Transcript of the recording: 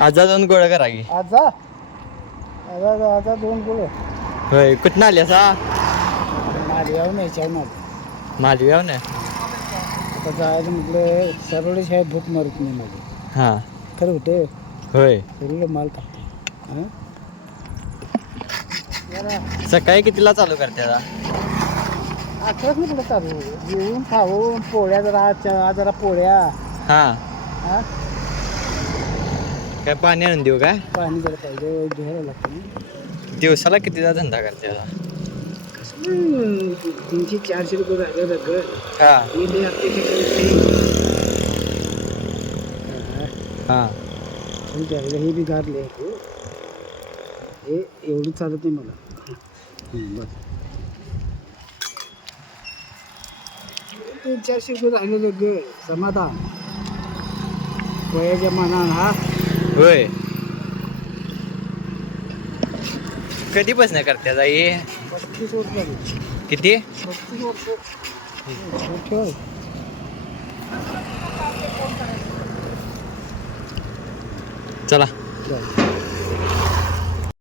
आजा दोन गोळ्या करा की. आजा आजा आजा दोन गोळे होय कुठं आली असा मालव्यावर न्यायच्या मालव्याव ना. आता जायचं म्हटलं सरळ शाळेत भूक मारत नाही माझी हा खरं होते होय. शरीर माल टाकते सकाळी कितीला चालू करते आता? आठवत नाही कुठं चालू जेवून खाऊन पोळ्या जरा पोळ्या हा हा काय पाणी आणून देऊ काय? पाणी जरा पाहिजे घ्यायला लागतं ना. दिवसाला कितीचा धंदा करते आता? 300-400 रुपये झाले घर हा हा हे बी गारले हे एवढं चालत नाही मला बस 300-400 रुपये राहिले घर समाधान वयाच्या मानान हा होय. कधीपासून करते आता हे? 35 वर्ष झाली. किती? 35 वर्ष चला ठेव